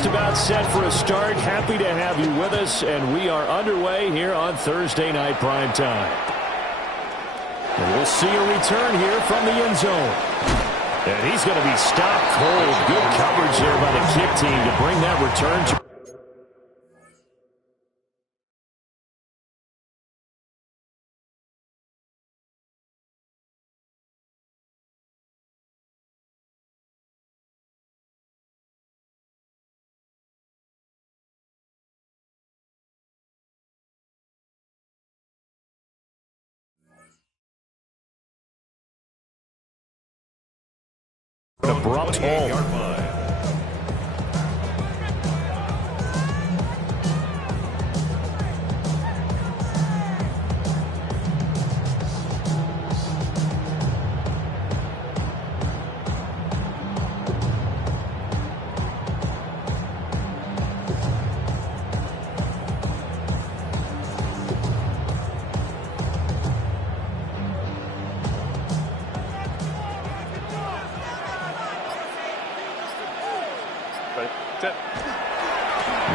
just about set for a start. Happy to have you with us, and we are underway here on Thursday Night Primetime. And we'll see a return here from the end zone. And he's going to be stopped cold. Good coverage there by the kick team to bring that return to abrupt hole.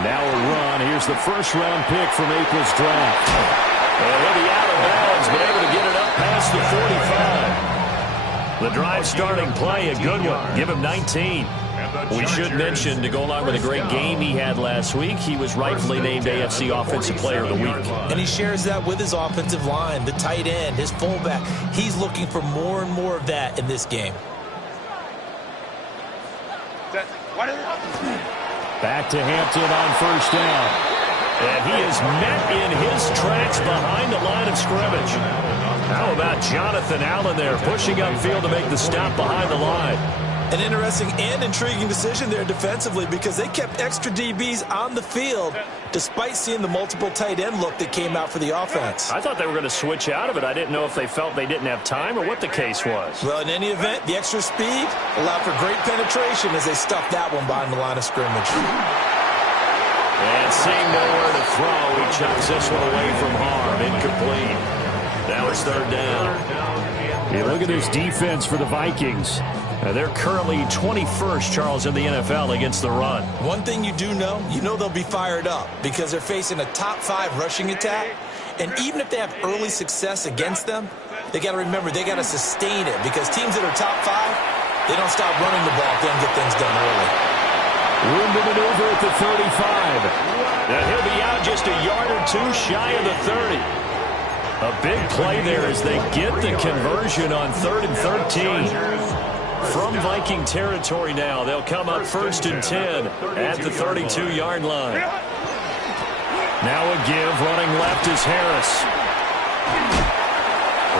Now a run. Here's the first-round pick from April's draft. And he'll be out of bounds, but able to get it up past the 45. The drive starting play, a good one. Give him 19. We should mention, to go along with a great game he had last week, he was rightfully named AFC Offensive Player of the Week. And he shares that with his offensive line, the tight end, his fullback. He's looking for more and more of that in this game. Back to Hampton on first down. And he is met in his tracks behind the line of scrimmage. How about Jonathan Allen there pushing upfield to make the stop behind the line? An interesting and intriguing decision there defensively because they kept extra DBs on the field despite seeing the multiple tight end look that came out for the offense. I thought they were going to switch out of it. I didn't know if they felt they didn't have time or what the case was. Well, in any event, the extra speed allowed for great penetration as they stuffed that one behind the line of scrimmage. And seeing nowhere to throw, he chucks this one away from harm. Incomplete. Now it's third down. Hey, look at this defense for the Vikings. They're currently 21st, Charles, in the NFL against the run. One thing you do know, they'll be fired up because they're facing a top 5 rushing attack. And even if they have early success against them, they got to remember they got to sustain it because teams that are top 5, they don't stop running the ball if they don't get things done early. Room to maneuver at the 35. And he'll be out just a yard or two shy of the 30. A big play there as they get the conversion on 3rd and 13. From Viking territory now, they'll come up 1st and 10 at the 32-yard line. Now a give, running left is Harris.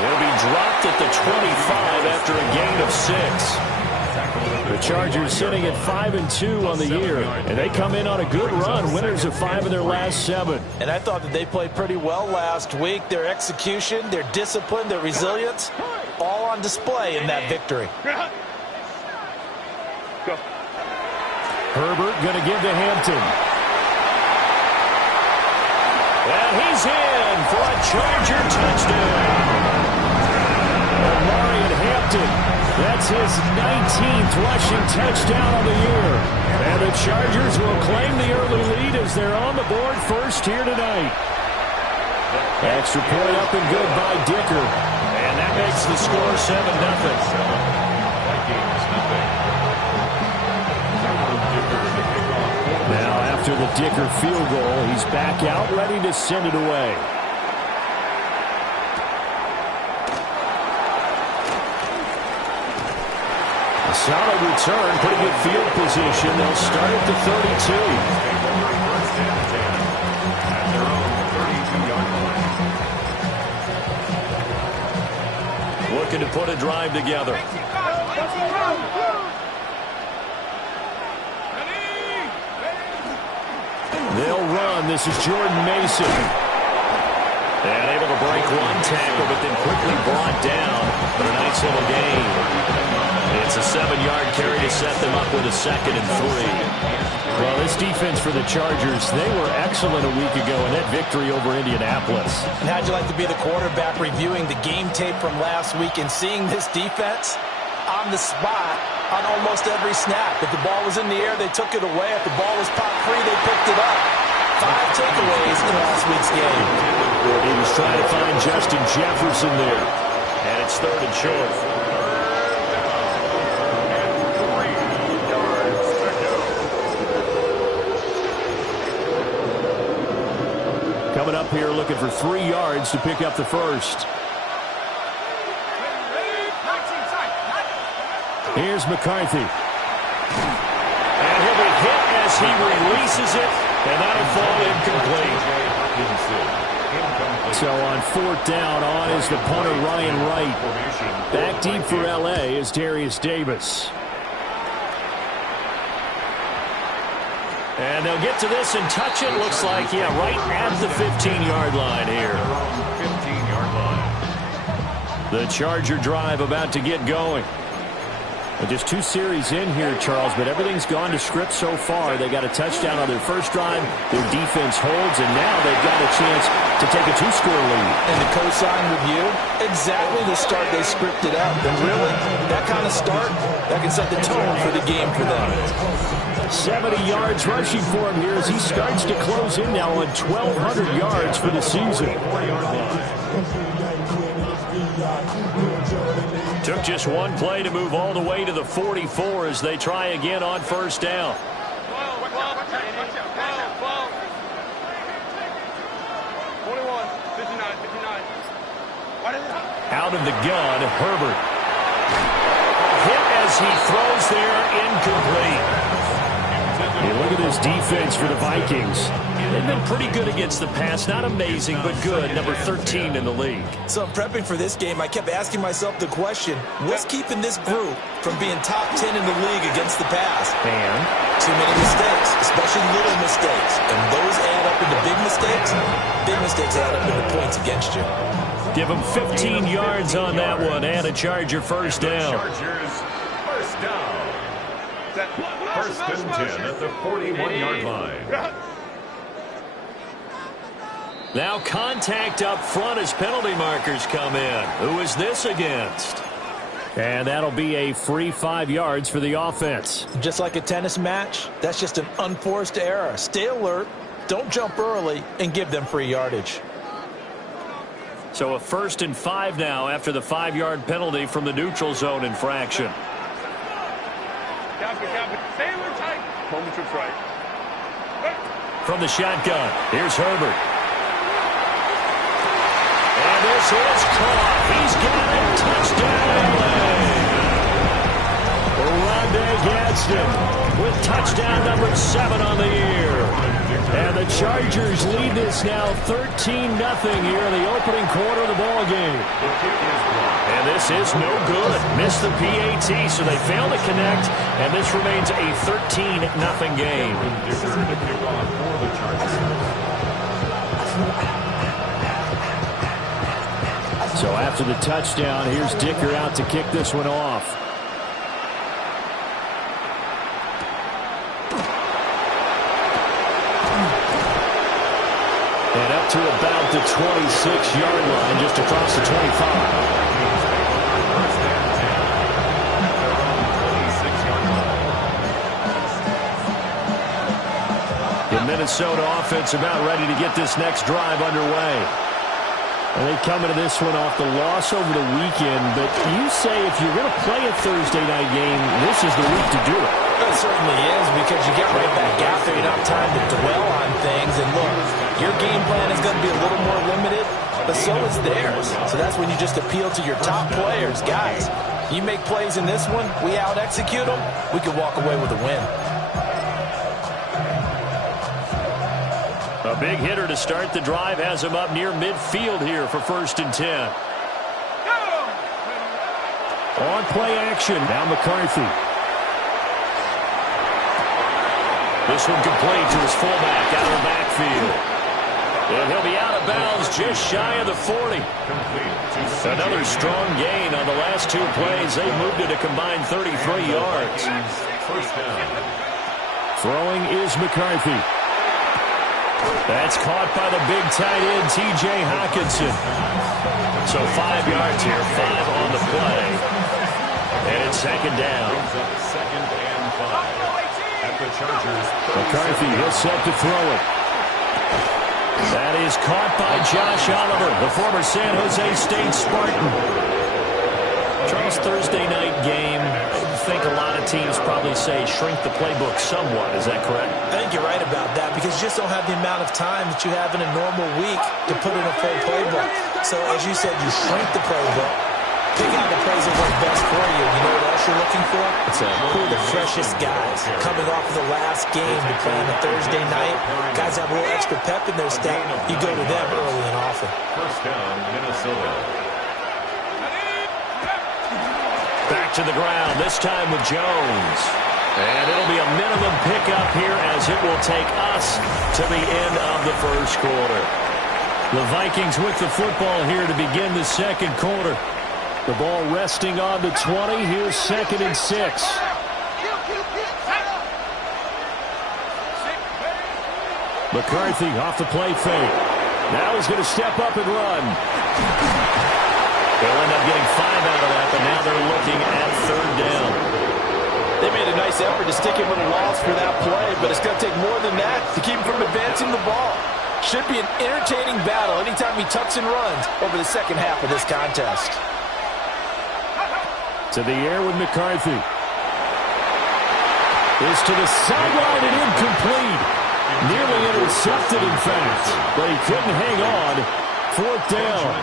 He'll be dropped at the 25 after a gain of 6. The Chargers sitting at 5-2 on the year, and they come in on a good run, winners of 5 of their last 7. And I thought that they played pretty well last week. Their execution, their discipline, their resilience, all on display in that victory. Herbert going to give to Hampton. And he's in for a Charger touchdown. Omarion Hampton, that's his 19th rushing touchdown on the year. And the Chargers will claim the early lead as they're on the board first here tonight. Extra point up and good by Dicker. And that makes the score 7-0. Now, after the Dicker field goal, he's back out, ready to send it away. A solid return, pretty good field position. They'll start at the 32. Looking to put a drive together. They'll run. This is Jordan Mason. And able to break one tackle, but then quickly brought down for a nice little gain. It's a 7-yard carry to set them up with a 2nd and 3. Well, this defense for the Chargers, they were excellent a week ago in that victory over Indianapolis. And how'd you like to be the quarterback reviewing the game tape from last week and seeing this defense? on the spot on almost every snap. If the ball was in the air, they took it away. If the ball was popped free, they picked it up. 5 takeaways in last week's game. He was trying to find Justin Jefferson there. And it's 3rd and short. Coming up here looking for 3 yards to pick up the first. Here's McCarthy. And he'll be hit as he releases it, and that'll fall incomplete. So on 4th down, on is the punter Ryan Wright. Back deep for L.A. is Darius Davis. And they'll get to this and touch it. Looks like, yeah, right at the 15-yard line here. 15-yard line. The Charger drive about to get going. Well, just 2 series in here, Charles, but everything's gone to script so far. They got a touchdown on their first drive. Their defense holds, and now they've got a chance to take a 2-score lead. And to co-sign with you, exactly the start they scripted out. And really, that kind of start, that can set the tone for the game for them. 70 yards rushing for him here as he starts to close in now on 1,200 yards for the season. Took just 1 play to move all the way to the 44 as they try again on 1st down. Out of the gun, Herbert. Hit as he throws there, incomplete. Hey, look at this defense for the Vikings. They've been pretty good against the pass. Not amazing, but good. Number 13 in the league. So I'm prepping for this game. I kept asking myself the question, what's keeping this group from being top 10 in the league against the pass? And too many mistakes, especially little mistakes. And those add up into big mistakes. Big mistakes add up into points against you. Give them 15 yards on that one and a Charger 1st down. Chargers 1st down. Set 1st and 10 at the 41-yard line. Now contact up front as penalty markers come in. Who is this against? And that'll be a free 5 yards for the offense. Just like a tennis match, that's just an unforced error. Stay alert, don't jump early, and give them free yardage. So a 1st and 5 now after the 5-yard penalty from the neutral zone infraction. From the shotgun, here's Herbert. And this is caught. He's got it. Touchdown, Rondé Gadsden with touchdown number 7 on the year. And the Chargers lead this now 13-0 here in the opening quarter of the ball game. And this is no good. Missed the PAT, so they fail to connect, and this remains a 13-0 game. So after the touchdown, here's Dicker out to kick this one off. And up to about the 26-yard line, just across the 25. The Minnesota offense about ready to get this next drive underway. And they come into this one off the loss over the weekend, but you say if you're going to play a Thursday night game, this is the week to do it. It certainly is, because you get right back out there. You don't have time to dwell on things. And look, your game plan is going to be a little more limited, but so is theirs. So that's when you just appeal to your top players. Guys, you make plays in this one, we out-execute them, we can walk away with a win. A big hitter to start the drive has him up near midfield here for 1st and 10. On play action, now McCarthy. This one complete to his fullback out of the backfield. And he'll be out of bounds just shy of the 40. Another strong gain on the last 2 plays. They moved it a combined 33 yards. Throwing is McCarthy. That's caught by the big tight end, T.J. Hockenson. So 5 yards here, 5 on the play. And it's second down. Brings up second and 5. At the Chargers. McCarthy is set to throw it. That is caught by Josh Oliver, the former San Jose State Spartan. Charles, Thursday night game. I think a lot of teams probably say shrink the playbook somewhat. Is that correct? I think you're right about that because you just don't have the amount of time that you have in a normal week to put in a full playbook. So, as you said, you shrink the playbook, pick out the plays that work best for you. You know what else you're looking for? Who are the freshest guys coming off of the last game to play on a Thursday night? Guys have a little extra pep in their step. You go to them early and often. First down, Minnesota. Back to the ground, this time with Jones. And it'll be a minimum pickup here as it will take us to the end of the first quarter. The Vikings with the football here to begin the second quarter. The ball resting on the 20. Here's 2nd and 6. McCarthy off the play fake. Now he's going to step up and run. They'll end up getting 5 out of that, but now they're looking at 3rd down. They made a nice effort to stick him with a loss for that play, but it's going to take more than that to keep him from advancing the ball. Should be an entertaining battle anytime he tucks and runs over the second half of this contest. To the air with McCarthy. Is to the sideline and incomplete. Nearly intercepted, in fact, but he couldn't hang on. 4th down.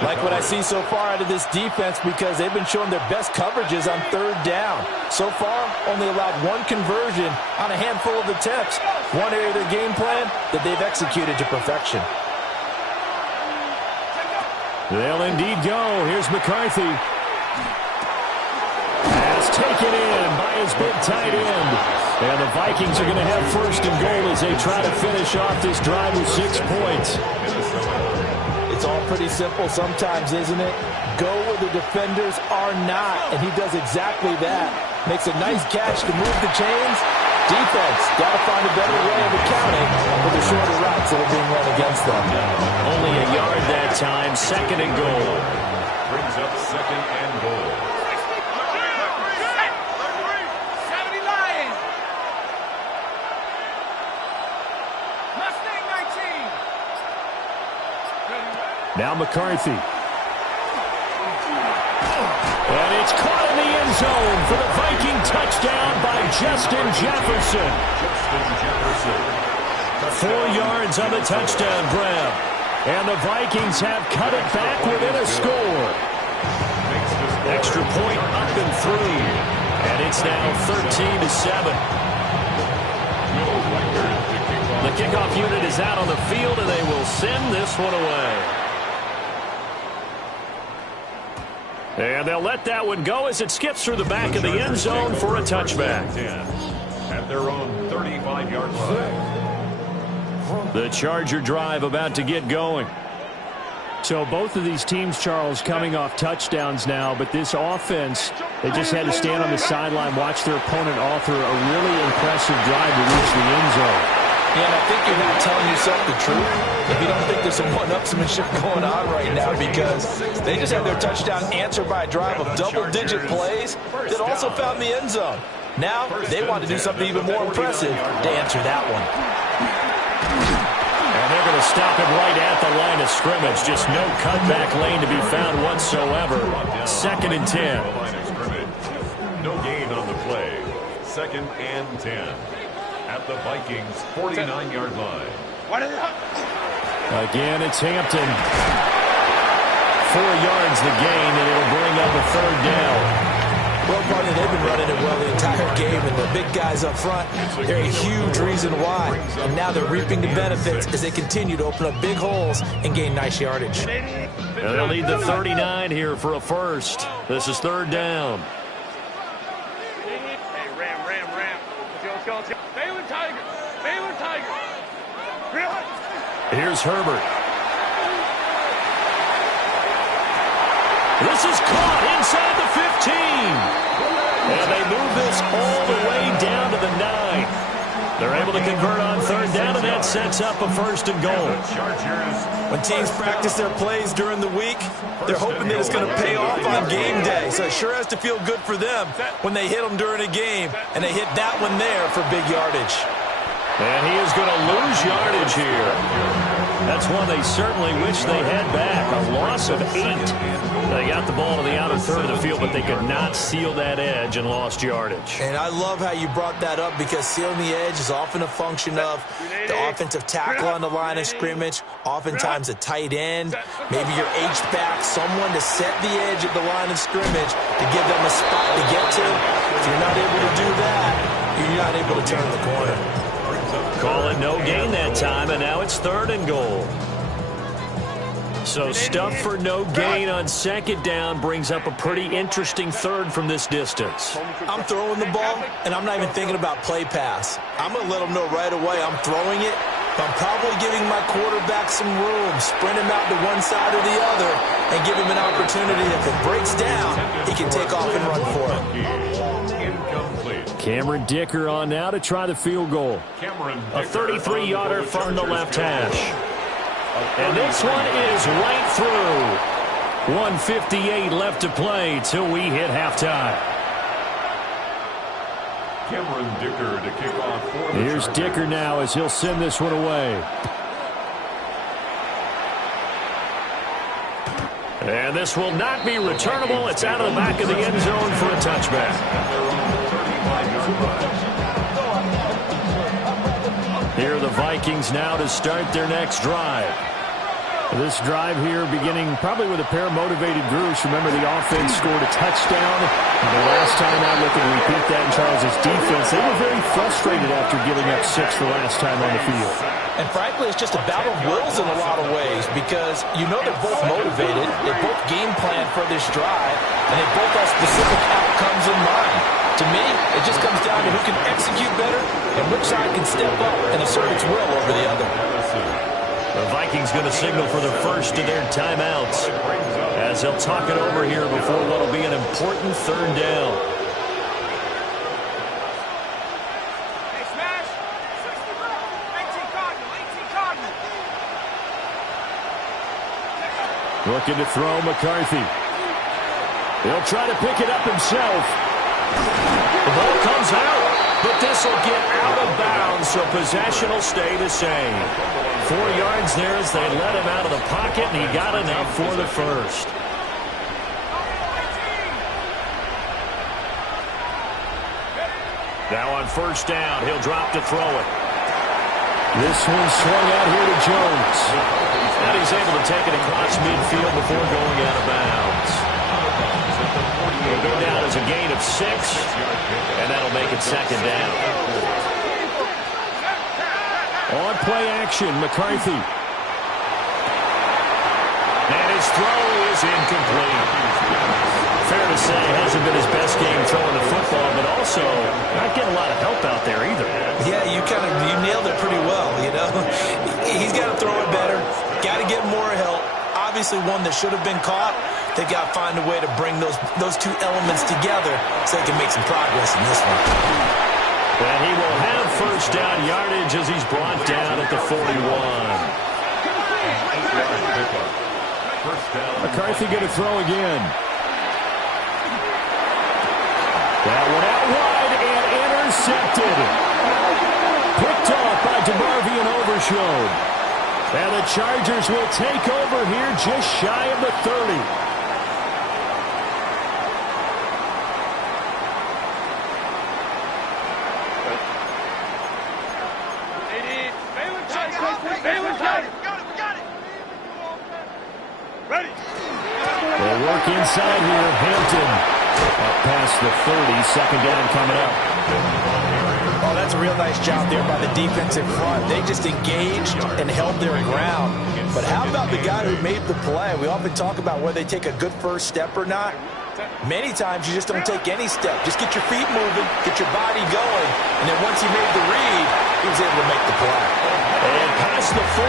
Like what I see so far out of this defense because they've been showing their best coverages on 3rd down. So far, only allowed 1 conversion on a handful of attempts. One area of their game plan that they've executed to perfection. They'll indeed go. Here's McCarthy. Pass taken in by his big tight end. And the Vikings are going to have 1st and goal as they try to finish off this drive with 6 points. It's all pretty simple sometimes, isn't it? Go where the defenders are not, and he does exactly that. Makes a nice catch to move the chains. Defense got to find a better way of accounting for the shorter routes that are being run against them. Only a yard that time, 2nd and goal. Brings up 2nd and goal. Now McCarthy. And it's caught in the end zone for the Viking touchdown by Justin Jefferson. 4 yards on the touchdown grab. And the Vikings have cut it back within a score. Extra point up and through. And it's now 13-7. The kickoff unit is out on the field, and they will send this one away. And they'll let that one go as it skips through the back of the end zone for a touchback. At their own 35-yard line. The Charger drive about to get going. So both of these teams, Charles, coming off touchdowns now, but this offense, they just had to stand on the sideline, watch their opponent author a really impressive drive to reach the end zone. Yeah, and I think you're not telling yourself the truth if you don't think there's some one-upsmanship going on right now because they just had their touchdown answered by a drive of double-digit plays that also found the end zone. Now they want to do something even more impressive to answer that one. And they're going to stop him right at the line of scrimmage. Just no cutback lane to be found whatsoever. 2nd and 10. No gain on the play. 2nd and 10. At the Vikings' 49-yard line. Again, it's Hampton. 4 yards the gain, and it'll bring up a 3rd down. Well, partner, they've been running it well the entire game, and the big guys up front, they're a huge reason why. And now they're reaping the benefits as they continue to open up big holes and gain nice yardage. And they'll lead the 39 here for a 1st. This is 3rd down. Here's Herbert. This is caught inside the 15. And they move this all the way down to the 9. They're able to convert on third down, and that sets up a 1st and goal. When teams practice their plays during the week, they're hoping that it's going to pay off on game day. So it sure has to feel good for them when they hit them during a game, and they hit that one there for big yardage. And he is going to lose yardage here. That's one they certainly wish they had back. A loss of 8. They got the ball to the outer third of the field, but they could not seal that edge and lost yardage. And I love how you brought that up, because sealing the edge is often a function of the offensive tackle on the line of scrimmage, oftentimes a tight end, maybe your H-back, someone to set the edge at the line of scrimmage to give them a spot to get to. If you're not able to do that, you're not able to turn the corner. Call it no gain that time, and now it's 3rd and goal. So stuff for no gain on 2nd down brings up a pretty interesting 3rd from this distance. I'm throwing the ball, and I'm not even thinking about play pass. I'm going to let them know right away I'm throwing it, but I'm probably giving my quarterback some room, sprint him out to one side or the other, and give him an opportunity. If it breaks down, he can take off and run for it. Cameron Dicker on now to try the field goal. A 33-yarder from the left hash. And this one is right through. 1:58 left to play till we hit halftime. Cameron Dicker to kick off for the Here's Chargers. Dicker now as he'll send this one away. And this will not be returnable. It's out of the back of the end zone for a touchback. Here are the Vikings now to start their next drive. This drive here beginning probably with a pair of motivated groups. Remember, the offense scored a touchdown. The last time out, looking to repeat that in Charles' defense. They were very frustrated after giving up 6 the last time on the field. And frankly, it's just a battle of wills in a lot of ways, because you know they're both motivated. They both game plan for this drive, and they both have specific outcomes in mind. To me, it just comes down to who can execute better and which side can step up and assert its will over the other. The Vikings going to signal for the first of their timeouts as they'll talk it over here before what will be an important 3rd down. Looking to throw McCarthy. He'll try to pick it up himself. The ball comes out, but this will get out of bounds, so possession will stay the same. 4 yards there as they let him out of the pocket, and he got enough for the first. Now on 1st down, he'll drop to throw it. This one swung out here to Jones. And he's able to take it across midfield before going out of bounds. He'll go down as a gain of 6, and that'll make it 2nd down. On play action, McCarthy. And his throw is incomplete. Fair to say, hasn't been his best game throwing the football, but also not getting a lot of help out there either. Yeah, you nailed it pretty well, you know. He's got to throw it better, got to get more help. Obviously one that should have been caught. They got to find a way to bring those 2 elements together so they can make some progress in this one. And he will have 1st down yardage as he's brought down at the 41. McCarthy going to throw again. That one out wide and intercepted. Picked off by DeMarvion Overshown. And the Chargers will take over here just shy of the 30. They'll work inside here. Hampton up past the 30. 2nd down coming up. Oh, that's a real nice job there by the defensive front. They just engaged and held their ground. But how about the guy who made the play? We often talk about whether they take a good first step or not. Many times you just don't take any step. Just get your feet moving, get your body going, and then once he made the read, he was able to make the play. And past the 40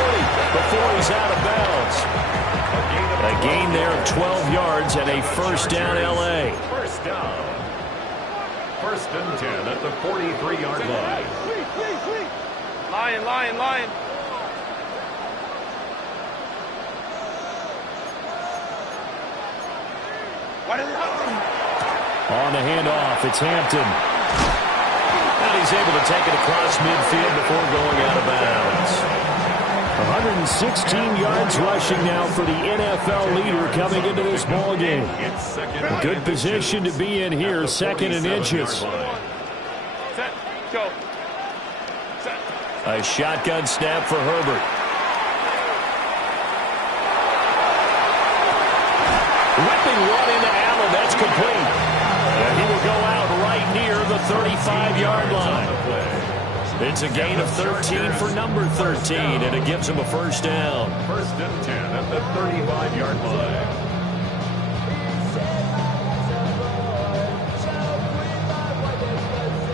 before he's out of bounds. A gain there of 12 yards and a 1st down L.A. 1st down. 1st and 10 at the 43-yard line. Lion. On the handoff, it's Hampton. And he's able to take it across midfield before going out of bounds. 116 yards rushing now for the NFL leader coming into this ball game. A good position to be in here, second and inches. Set, go. Set. A shotgun snap for Herbert. Whipping one into Allen, that's complete. And he will go out right near the 35-yard line. It's a gain of 13 for number 13, and it gives him a first down. First and 10 at the 35-yard line.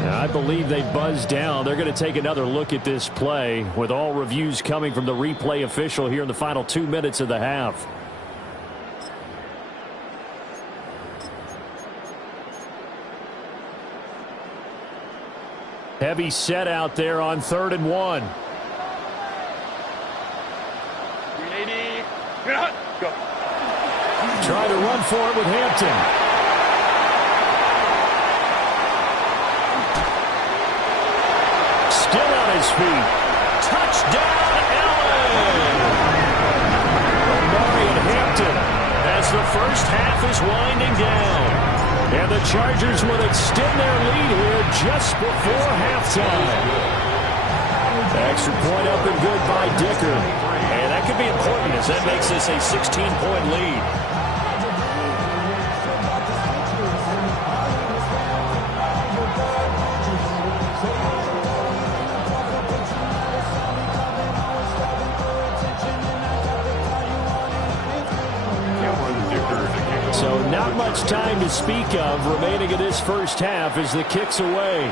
Now, I believe they buzzed down. They're going to take another look at this play with all reviews coming from the replay official here in the final 2 minutes of the half. Heavy set out there on 3rd and 1. 380. Go. Trying to run for it with Hampton. Still on his feet. Touchdown, Allen! Omarion Hampton as the first half is winding down. And the Chargers will extend their lead here just before halftime. Extra point up and good by Dicker. And that could be important as that makes this a 16-point lead. So not much time to speak of remaining in this first half as the kick's away.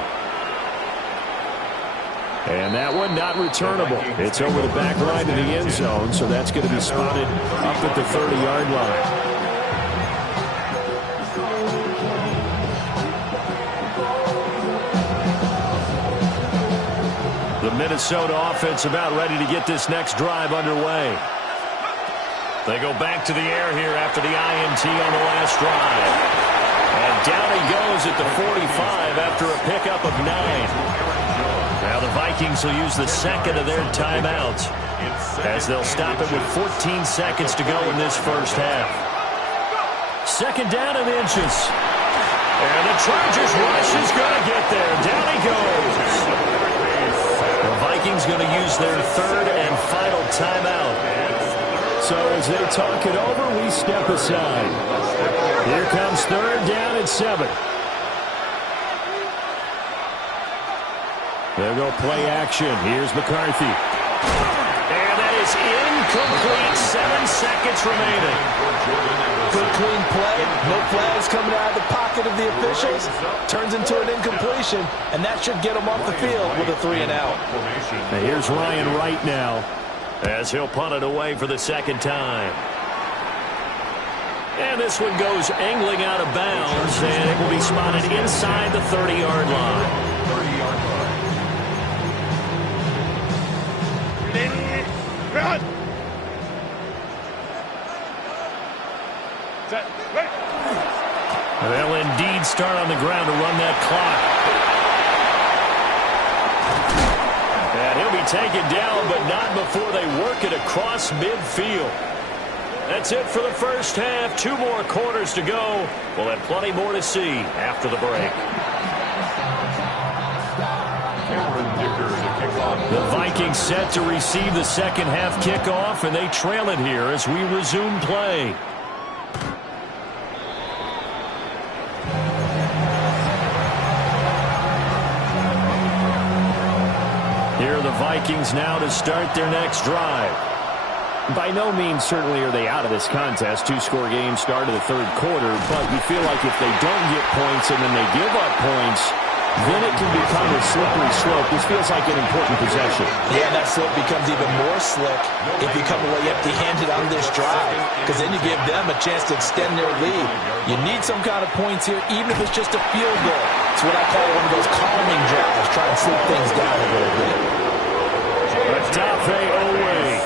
And that one not returnable. It's over the back line to the end zone, so that's going to be spotted up at the 30-yard line. The Minnesota offense about ready to get this next drive underway. They go back to the air here after the INT on the last drive. And down he goes at the 45 after a pickup of 9. Now the Vikings will use the second of their timeouts as they'll stop it with 14 seconds to go in this first half. Second down and inches. And the Chargers rush is going to get there. Down he goes. The Vikings going to use their third and final timeout. So as they talk it over, we step aside. Here comes 3rd down and 7. They'll go play action. Here's McCarthy. And that is incomplete. 7 seconds remaining. Good clean play. No flags coming out of the pocket of the officials. Turns into an incompletion, and that should get them off the field with a 3 and out. Now here's Ryan Wright now, as he'll punt it away for the second time. And this one goes angling out of bounds, and it will be spotted inside the 30-yard line. 30-yard line. Run. Set. Wait. They'll indeed start on the ground to run that clock. And he'll be taken down, but not before they work it across midfield. That's it for the first half. 2 more quarters to go. We'll have plenty more to see after the break. The Vikings set to receive the second half kickoff, and they trail it here as we resume play. Here are the Vikings now to start their next drive. By no means certainly are they out of this contest. 2-score game start of the third quarter, but you feel like if they don't get points and then they give up points, then it can become a slippery slope. This feels like an important possession. Yeah, and that slope becomes even more slick if you come away empty-handed on this drive, because then you give them a chance to extend their lead. You need some kind of points here, even if it's just a field goal. It's what I call one of those calming drives, try and slow things down a little bit. Odafe Oweh,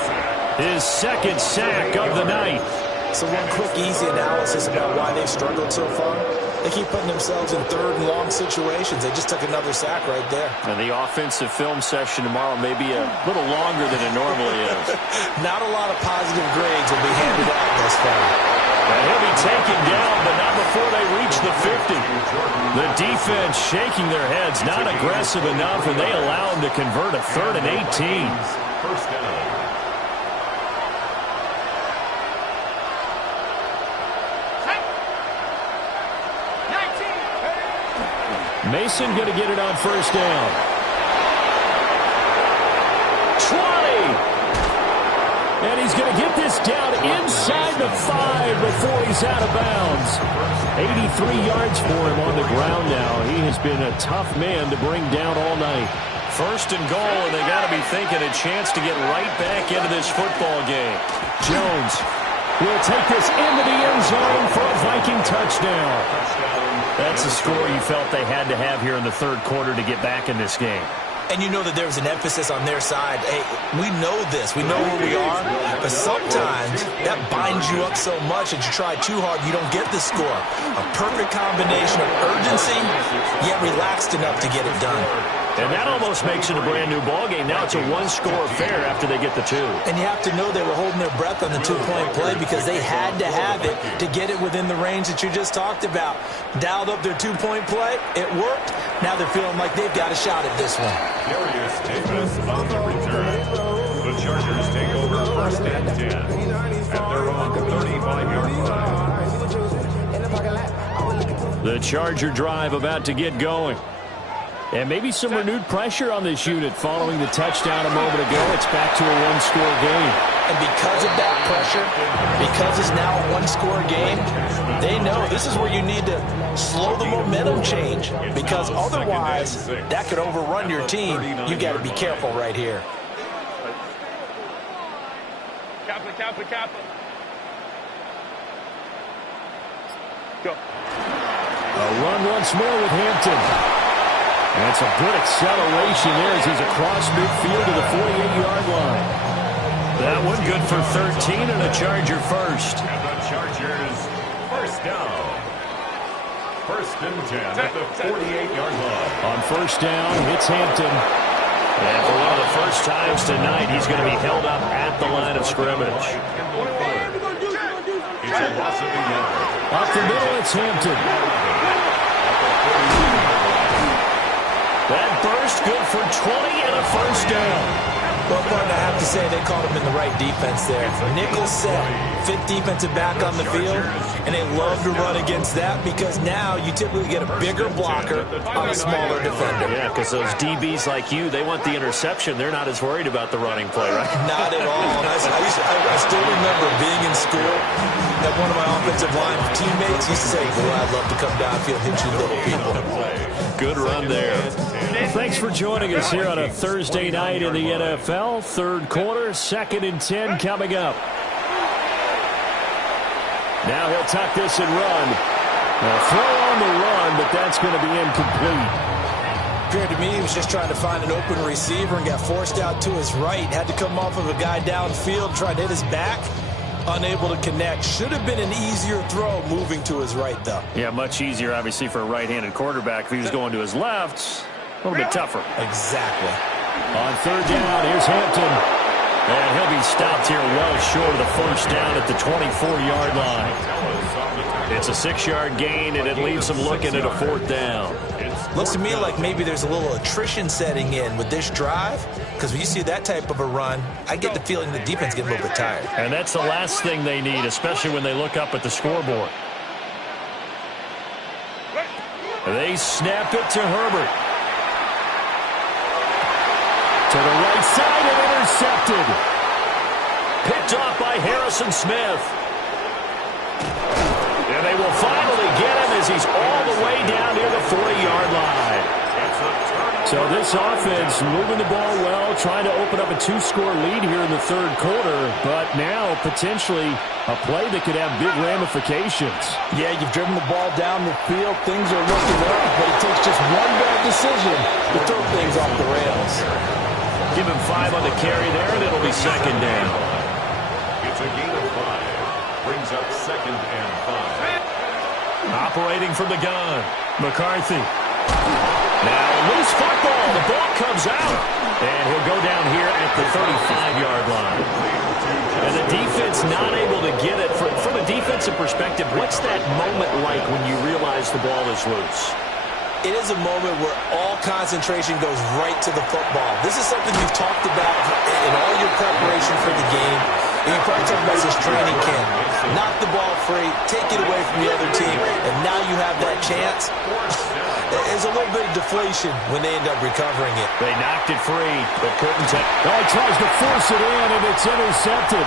his second sack of the night. So one quick, easy analysis about why they've struggled so far. They keep putting themselves in third and long situations. They just took another sack right there. And the offensive film session tomorrow may be a little longer than it normally is. Not a lot of positive grades will be handed out thus far. And he'll be taken down, but not before they reach the 50. The defense shaking their heads, not aggressive enough, and they allow him to convert a 3rd and 18. First down. Mason going to get it on first down. 20! And he's going to get this down inside the 5 before he's out of bounds. 83 yards for him on the ground now. He has been a tough man to bring down all night. First and goal, and they got to be thinking a chance to get right back into this football game. Jones will take this into the end zone for a Viking touchdown. That's a score you felt they had to have here in the third quarter to get back in this game. And you know that there was an emphasis on their side. Hey, we know this. We know where we are. But sometimes that binds you up so much that you try too hard, you don't get the score. A perfect combination of urgency, yet relaxed enough to get it done. And that almost makes it a brand-new ballgame. Now it's a one-score affair after they get the 2. And you have to know they were holding their breath on the two-point play because they had to have it to get it within the range that you just talked about. Dialed up their two-point play. It worked. Now they're feeling like they've got a shot at this one. Darius Davis on the return. The Chargers take over first and 10 at their own 35-yard line. The Charger drive about to get going. And maybe some renewed pressure on this unit following the touchdown a moment ago. It's back to a one-score game. And because of that pressure, because it's now a one-score game, they know this is where you need to slow the momentum change. Because otherwise, that could overrun your team. You got to be careful right here. Kappa. Go. A run once more with Hampton. And it's a good acceleration there as he's across midfield to the 48-yard line. That one good for 13 and a Charger first. And the Chargers first down. First and 10 at the 48-yard line. On first down, hits Hampton. And for one of the first times tonight, he's going to be held up at the line of scrimmage. It's a loss of a yard. Up the middle, it's Hampton. That burst good for 20 and a first down. Well, partner, I have to say they caught him in the right defense there. Nickel set, fifth defensive back on the field, and they love to run against that because now you typically get a bigger blocker on a smaller defender. Yeah, because those DBs like you, they want the interception. They're not as worried about the running play, right? Not at all. And I still remember being in school that one of my offensive line teammates used to say, boy, I'd love to come downfield and hit you little people. Good run there. Thanks for joining us here on a Thursday night in the NFL. Third quarter, 2nd and 10 coming up. Now he'll tuck this and run. A throw on the run, but that's going to be incomplete. Appeared to me he was just trying to find an open receiver and got forced out to his right. Had to come off of a guy downfield, tried to hit his back. Unable to connect. Should have been an easier throw moving to his right, though. Yeah, much easier, obviously, for a right-handed quarterback. If he was going to his left, a little bit tougher. Exactly. On third down, here's Hampton. And he'll be stopped here well short of the first down at the 24-yard line. It's a 6-yard gain, and it leaves him looking at a fourth down. Looks to me like maybe there's a little attrition setting in with this drive, because when you see that type of a run, I get the feeling the defense getting a little bit tired. And that's the last thing they need, especially when they look up at the scoreboard. They snap it to Herbert. To the right side and intercepted. Picked off by Harrison Smith. And they will finally get him as he's all the way down near the 40-yard line. this offense moving the ball well, trying to open up a 2-score lead here in the third quarter, but now potentially a play that could have big ramifications. Yeah, you've driven the ball down the field. Things are looking up, but it takes just one bad decision to throw things off the rails. Give him 5 on the carry there, and it'll be second down. It's a gain of 5. Brings up 2nd and 5. Operating from the gun, McCarthy. Now a loose football. The ball comes out. And he'll go down here at the 35-yard line. And the defense not able to get it. From a defensive perspective, what's that moment like when you realize the ball is loose? It is a moment where all concentration goes right to the football. This is something you've talked about in all your preparation for the game. And you probably talked about this training camp. Knock the ball free, take it away from the other team, and now you have that chance. There's a little bit of deflation when they end up recovering it. They knocked it free, but couldn't take it. Oh, he tries to force it in, and it's intercepted.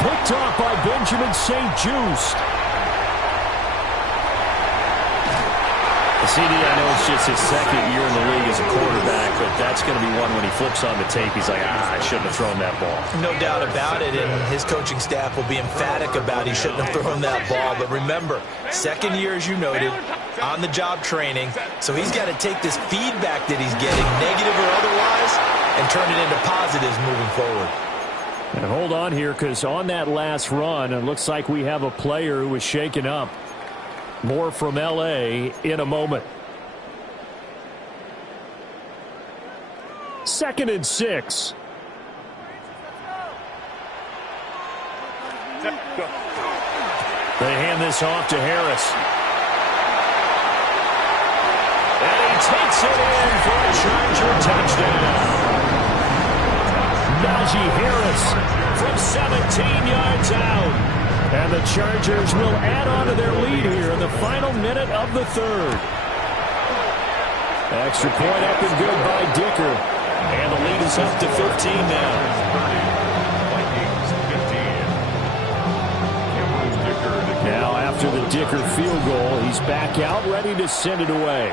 Picked off by Benjamin St-Juste. CD, I know it's just his second year in the league as a quarterback, but that's going to be one when he flips on the tape. He's like, I shouldn't have thrown that ball. No doubt about it, and his coaching staff will be emphatic about he shouldn't have thrown that ball. But remember, second year, as you noted, on-the-job training, so he's got to take this feedback that he's getting, negative or otherwise, and turn it into positives moving forward. And hold on here, because on that last run, it looks like we have a player who was shaken up. More from L.A. in a moment. 2nd and 6. They hand this off to Harris. And he takes it in for a Charger touchdown. Najee Harris from 17 yards out. And the Chargers will add on to their lead here in the final minute of the third. Extra point up and good by Dicker. And the lead is up to 15 now. Now after the Dicker field goal, he's back out ready to send it away.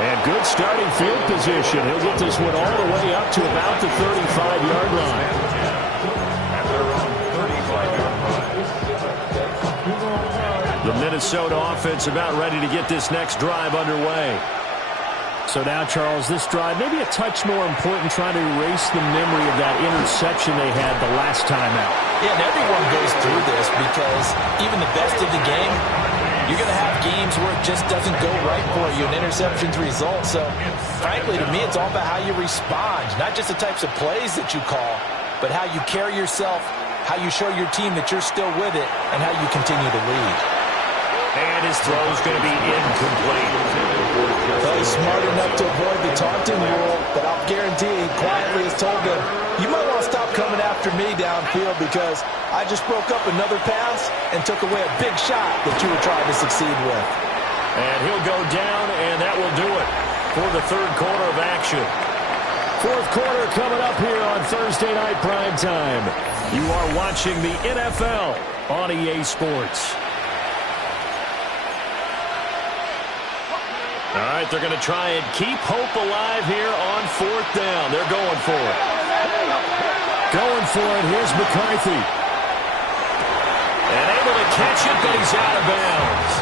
And good starting field position. He'll get this one all the way up to about the 35-yard line. The Minnesota offense about ready to get this next drive underway. So now, Charles, this drive maybe a touch more important, trying to erase the memory of that interception they had the last time out. Yeah, and everyone goes through this because even the best of the game, you're going to have games where it just doesn't go right for you, and interceptions result. So, frankly, to me, it's all about how you respond, not just the types of plays that you call, but how you carry yourself, how you show your team that you're still with it, and how you continue to lead. And his throw is going to be incomplete. Well, he's smart enough to avoid the taunting rule, but I'll guarantee he quietly has told them, you might want to stop coming after me downfield because I just broke up another pass and took away a big shot that you were trying to succeed with. And he'll go down, and that will do it for the third quarter of action. Fourth quarter coming up here on Thursday Night Primetime. You are watching the NFL on EA Sports. All right, they're going to try and keep hope alive here on fourth down. They're going for it. Going for it. Here's McCarthy. And able to catch it, but he's out of bounds.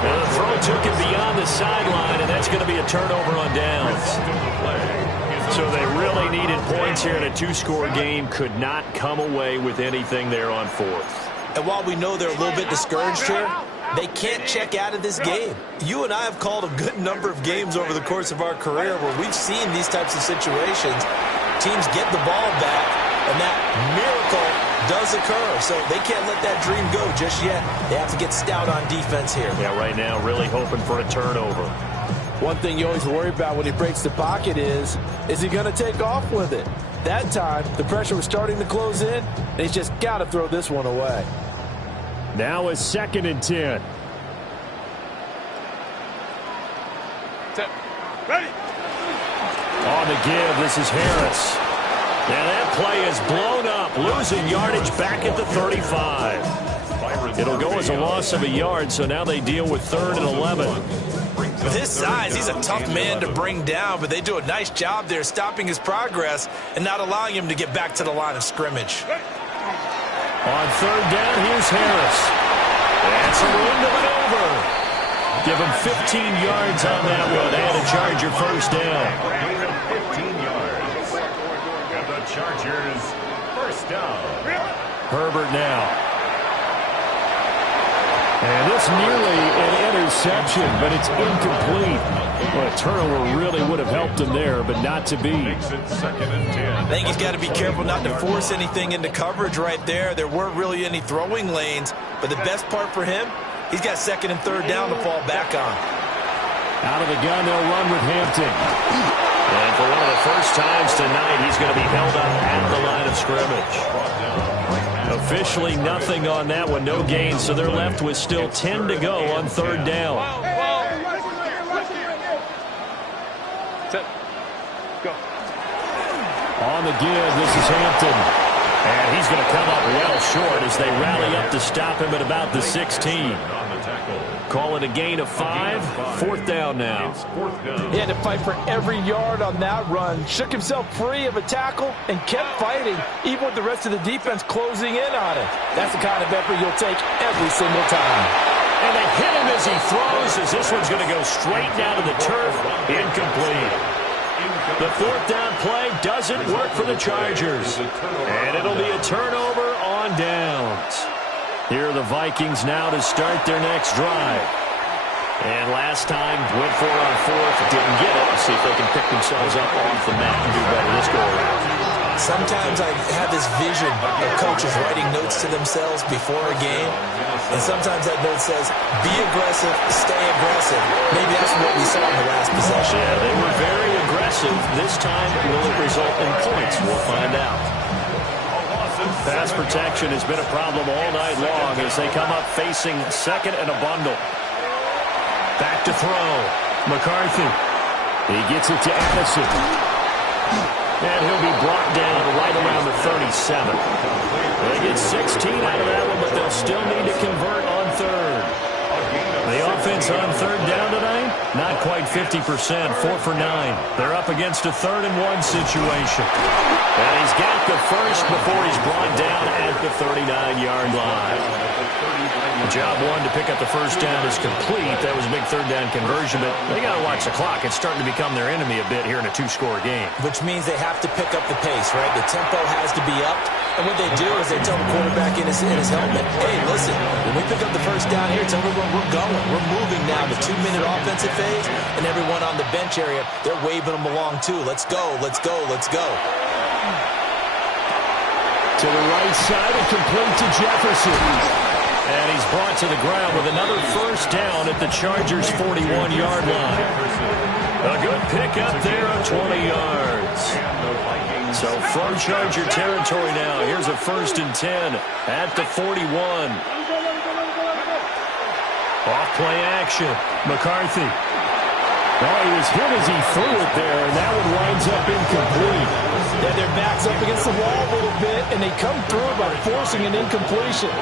And the throw took him beyond the sideline, and that's going to be a turnover on downs. So they really needed points here in a 2-score game. Could not come away with anything there on fourth. And while we know they're a little bit discouraged here, they can't check out of this game. You and I have called a good number of games over the course of our career where we've seen these types of situations. Teams get the ball back, and that miracle does occur. So they can't let that dream go just yet. They have to get stout on defense here. Yeah, right now really hoping for a turnover. One thing you always worry about when he breaks the pocket is he going to take off with it? That time, the pressure was starting to close in, and he's just got to throw this one away. Now is 2nd and 10. Ready. On the give, this is Harris. And that play is blown up, losing yardage back at the 35. It'll go as a loss of a yard, so now they deal with 3rd and 11. With his size, he's a tough man to bring down, but they do a nice job there stopping his progress and not allowing him to get back to the line of scrimmage. On 3rd down, here's Harris. That's a window and over. Give him 15 yards on that one and a Charger first down. 15 yards. And the Chargers first down. Herbert now. And this nearly an interception, but it's incomplete. Well, a turnover really would have helped him there, but not to be. Makes it 2nd and 10. I think he's got to be careful not to force anything into coverage right there. There weren't really any throwing lanes, but the best part for him, he's got 2nd and 3rd down to fall back on. Out of the gun, they'll run with Hampton. And for one of the first times tonight, he's going to be held up at the line of scrimmage. Officially nothing on that one, no gain, so they're left with still 10 to go on 3rd down. Set. Go. On the give, this is Hampton. And he's going to come up well short as they rally up to stop him at about the 16. Call it a gain of 5. 4th down now. He had to fight for every yard on that run. Shook himself free of a tackle and kept fighting, even with the rest of the defense closing in on it. That's the kind of effort you'll take every single time. And they hit him as he throws, as this one's going to go straight down to the turf. Incomplete. The 4th down play doesn't work for the Chargers. And it'll be a turnover on downs. Here are the Vikings now to start their next drive. And last time, went for it on 4th, didn't get it. See if they can pick themselves up off the mat and do better this go around. Sometimes I have this vision of coaches writing notes to themselves before a game, and sometimes that note says, be aggressive, stay aggressive. Maybe that's what we saw in the last possession. Yeah, they were very aggressive. This time, will it result in points? We'll find out. Pass protection has been a problem all night long as they come up facing 2nd and a bundle. Back to throw. McCarthy. He gets it to Addison. And he'll be brought down right around the 37. They get 16 out of that one, but they'll still need to convert on 3rd. The offense on 3rd down tonight, not quite 50%, 4 for 9. They're up against a 3rd and 1 situation. And he's got the first before he's brought down at the 39-yard line. Job 1 to pick up the first down is complete. That was a big 3rd down conversion, but they got to watch the clock. It's starting to become their enemy a bit here in a 2-score game. Which means they have to pick up the pace, right? The tempo has to be up. And what they do is they tell the quarterback in his helmet, hey, listen, when we pick up the first down here, tell everyone we're going. We're moving now. The 2-minute offensive phase, and everyone on the bench area, they're waving them along too. Let's go, let's go, let's go. To the right side and complete to Jefferson. And he's brought to the ground with another first down at the Chargers' 41-yard line. A good pickup there of 20 yards. So from Charger territory now, here's a 1st and 10 at the 41. Off play action. McCarthy. Oh, he was hit as he threw it there, and that one winds up incomplete. Yeah, their back's up against the wall a little bit, and they come through by forcing an incompletion.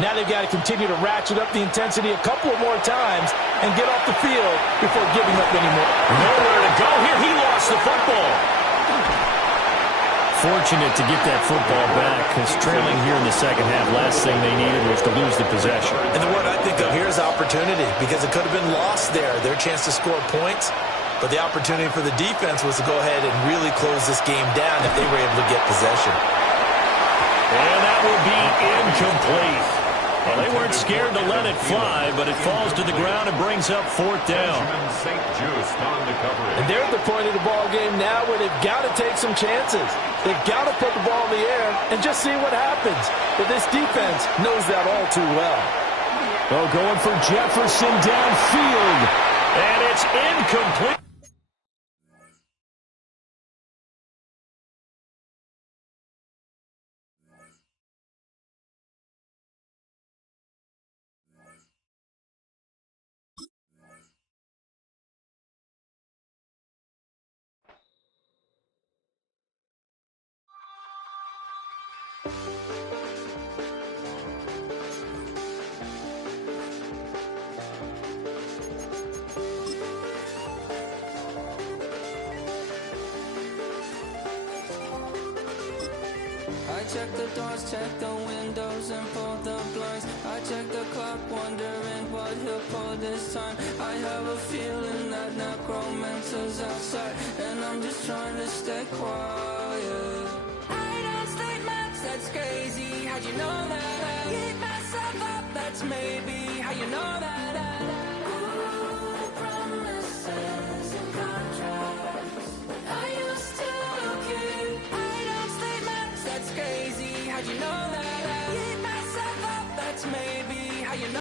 Now they've got to continue to ratchet up the intensity a couple of more times and get off the field before giving up anymore. Nowhere to go here. He lost the football. Fortunate to get that football back because trailing here in the second half, last thing they needed was to lose the possession. And the word I think of here is opportunity because it could have been lost there, their chance to score points. But the opportunity for the defense was to go ahead and really close this game down if they were able to get possession. And that will be incomplete. Well, they weren't scared to let it fly, but it falls to the ground and brings up 4th down. And they're at the point of the ball game now where they've got to take some chances. They've got to put the ball in the air and just see what happens. But this defense knows that all too well. Oh, going for Jefferson downfield. And it's incomplete. check the doors, check the windows, and pull the blinds. I check the clock, wondering what he'll pull this time. I have a feeling that necromancer's outside, and I'm just trying to stay quiet. I don't sleep much, that's crazy. How'd you know that? I keep myself up, that's maybe how you know that. Ooh, promises and contracts I used to keep. I don't sleep much, that's crazy. How'd you know that?